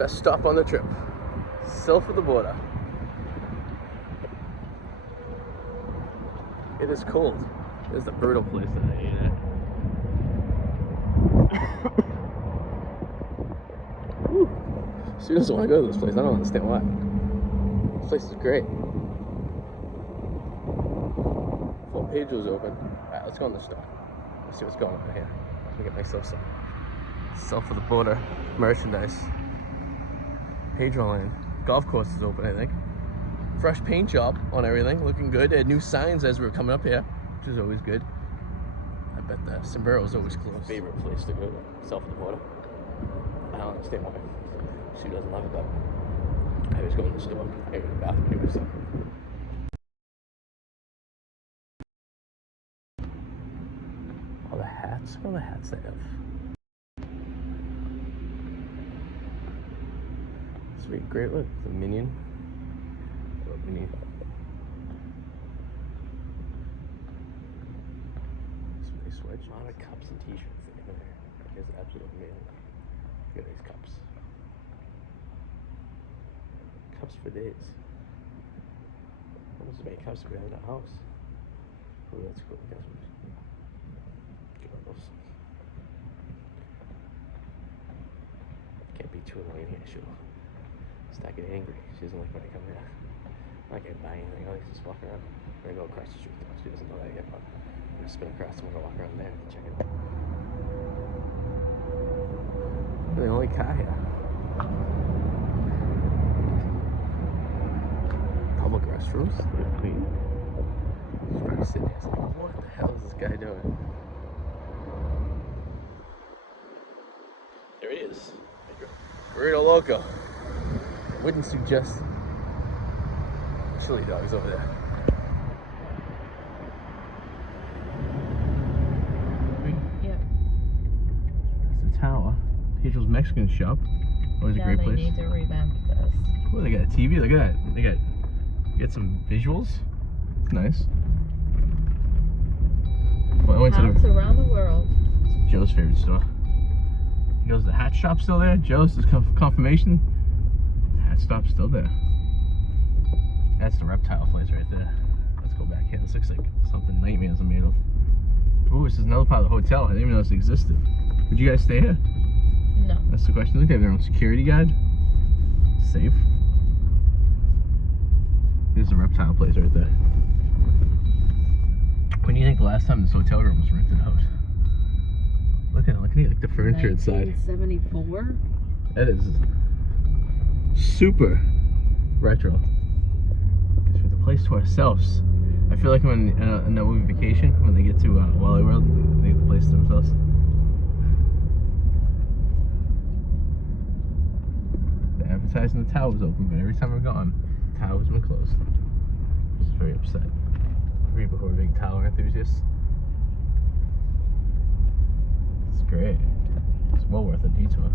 Best stop on the trip. South of the border. It is cold. This is the brutal place that I ate at. Sue doesn't want to go to this place. I don't understand why. This place is great. Full page was open. Alright, let's go in the store. Let's see what's going on here. Let me get myself some south of the border merchandise. Pedro Lane. Golf course is open, I think. Fresh paint job on everything, looking good. They had new signs as we were coming up here, which is always good. I bet the sombrero is always closed. Favorite place to go to, south of the border. I don't understand why Sue doesn't love it, but I always go in the store. I go to the bathroom anyway, so. All the hats, all the hats they have. Sweet, great look. The Minion. What Minion? Somebody switch. A lot of cups and t-shirts in there. It's absolutely amazing. Look at these cups. Cups for days. Almost as many cups we have in the house. Oh, that's cool. Get those. Can't be too annoying here, she'll start getting angry. She doesn't like when I come here. I'm not gonna buy anything, I like to just walk around. I'm gonna go across the street though. She doesn't know that yet, but I'm gonna spin across and we're gonna walk around there and check it out. We're the only car here. Public restrooms, they're clean. She's probably sitting here like, what the hell is this guy doing? There he is. Burrito Loco. Wouldn't suggest chili dogs over there. Yep. It's the tower. Pedro's Mexican shop. Always a great place. They need to revamp this. Oh, they got a TV. Look at that. They got some visuals. It's nice. Well, I went to around the world. Joe's favorite store. He goes, the hat shop still there? Joe's is confirmation. Hat stop's still there. That's the reptile place right there. Let's go back here. This looks like something nightmares are made of. Ooh, this is another part of the hotel. I didn't even know this existed. Would you guys stay here? No. That's the question. Look, they have their own security guard. Safe. There's a reptile place right there. When do you think the last time this hotel room was rented out? Look at it, like the furniture inside. 1974? That is super retro. Because with the place to ourselves, I feel like I'm in a movie Vacation when they get to Wally World, they get the place to themselves. They're advertising the tower was open, but every time we're gone, the tower's been closed. I'm just very upset. People who are big tower enthusiasts. It's great. It's well worth a detour.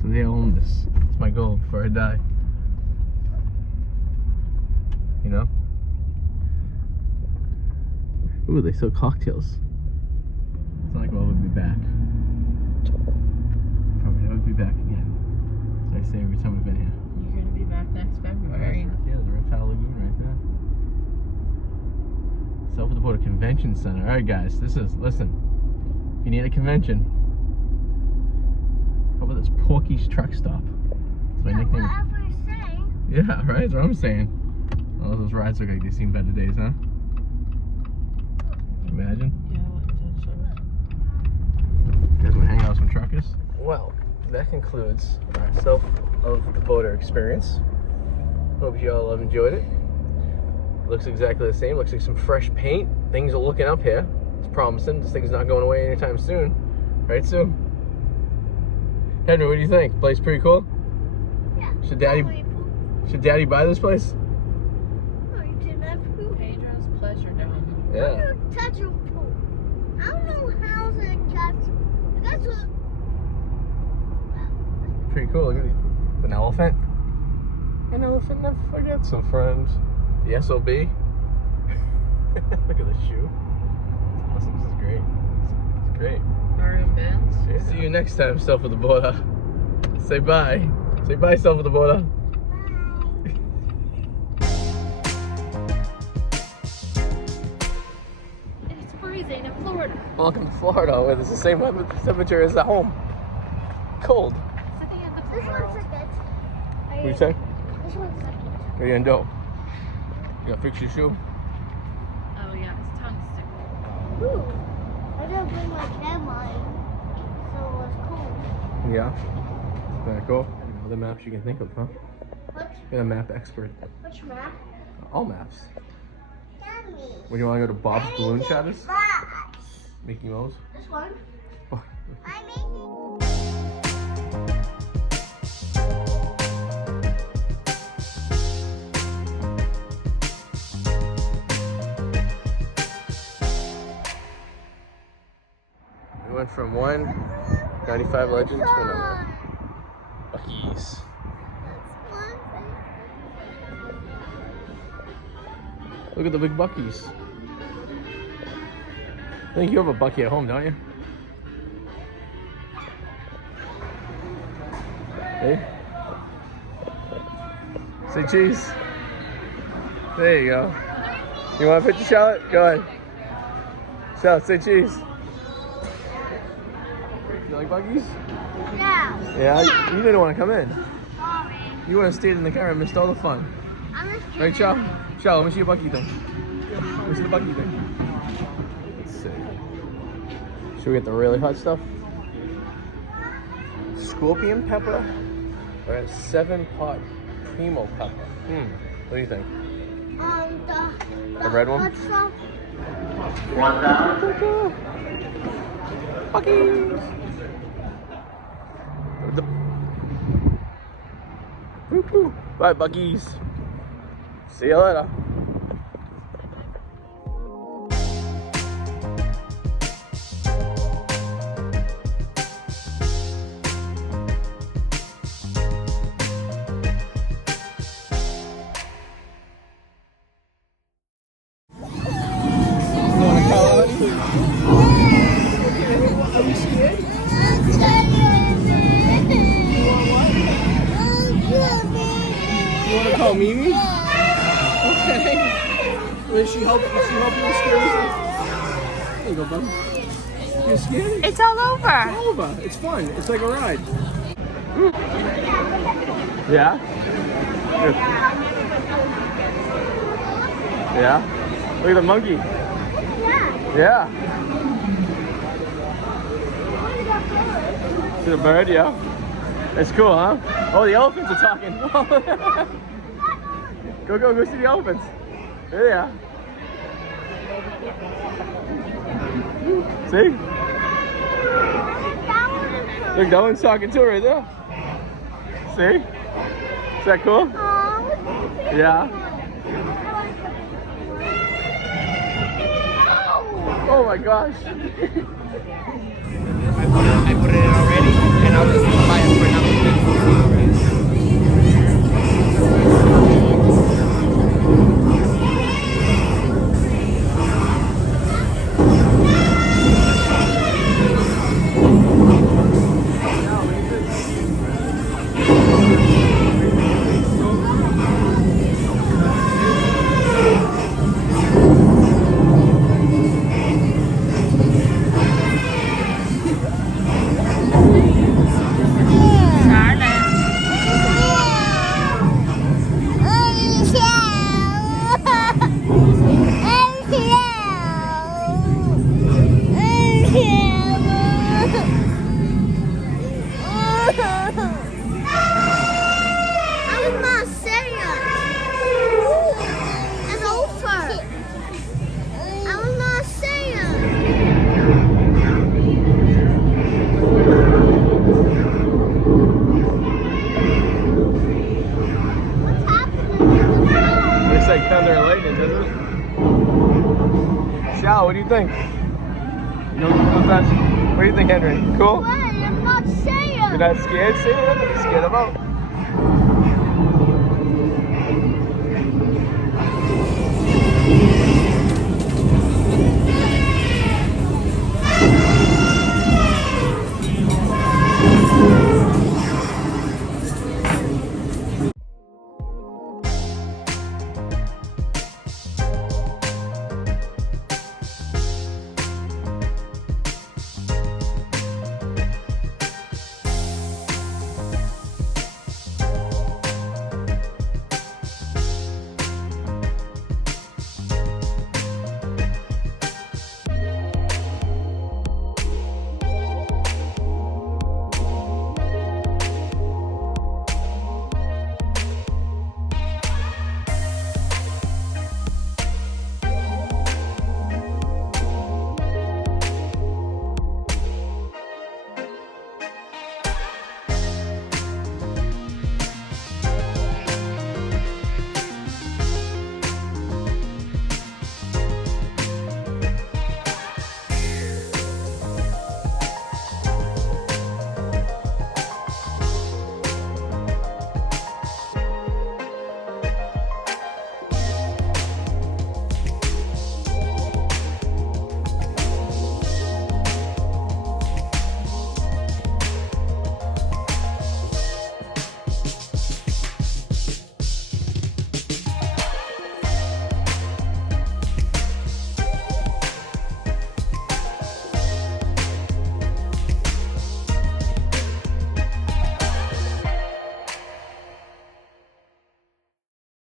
So they own this. It's my goal before I die. You know? Ooh, they sell cocktails. It's not like we'll be back. Probably never be back again. As I say every time we've been here. You're gonna be back next February. Yeah, the Reptile Lagoon right there. South of the Border Convention Center. Alright guys, listen. If you need a convention, how about this Porky's truck stop? That's my nickname. Whatever you're saying. Yeah, right, that's what I'm saying. Oh, those rides look like they've seen better days, huh? Imagine. Yeah, I wouldn't touch those. You guys want to hang out with some truckers? Well, that concludes our South of the Border experience. Hope you all have enjoyed it. Looks exactly the same. Looks like some fresh paint. Things are looking up here. It's promising. This thing's not going away anytime soon. Right, Sue? Henry, what do you think? Place pretty cool? Yeah. Should Daddy buy this place? No, you did not poop. Pedro's Pleasure Dome. Yeah. You touch your poop. I don't know how to catch. That's what. Pretty cool. Look at an elephant. An elephant never forgets a friend. The SOB. Look at the shoe. It's awesome. This is great. It's great. Bargain bins. See you next time, South of the Border. Say bye. Say bye, South of the Border. It's freezing in Florida. Welcome to Florida, where it's the same temperature as at home. Cold. Sitting at the This one's a bit. What do you say? This one's a bit. What are you gonna do? You gonna fix your shoe? Oh yeah, his tongue's sticking. Ooh. I didn't bring my camera in, so it was cool. Yeah. Very cool. Other maps you can think of, huh? What? You're a map expert. Which map? All maps. Tell me. When you wanna go to Bob's Balloon Shadows? Maps. Mickey Mouse? This one? Oh. I'm making. We went from one 95 legend to another. Buc-ees. Look at the big Buc-ees. I think you have a Buc-ee at home, don't you? Hey? Say cheese. There you go. You want a picture, Charlotte? Go ahead. Charlotte, say cheese. You like Buc-ees? Yeah. Yeah? You didn't want to come in. Sorry. You would have stayed in the car and missed all the fun. I'm just kidding. Right, Charlotte? Charlotte, let me see your Buc-ee thing. Let me see the Buc-ee thing. Let's see. Should we get the really hot stuff? Scorpion pepper or a 7-pot primo pepper? What do you think? The red one? hot stuff. Buc-ees! Bye, Buc-ees. See you later. You want to call Mimi? Okay. Will she help you with scares? There you go, bud. You're scared? It's all over. It's over. It's fun. It's like a ride. Yeah? Good. Yeah? Look at the monkey. Yeah. See the bird? Yeah. It's cool, huh? Oh, the elephants are talking. Go see the elephants. There they are. See? Look, that one's talking too right there. See? Is that cool? Yeah. Oh my gosh. I put it in already, and I'll just buy it for another Like thunder and lightning, doesn't it? Shao, what do you think? What do you think, Henry? Cool? Wait, I'm not saying. You're not scared? See, you're not scared about.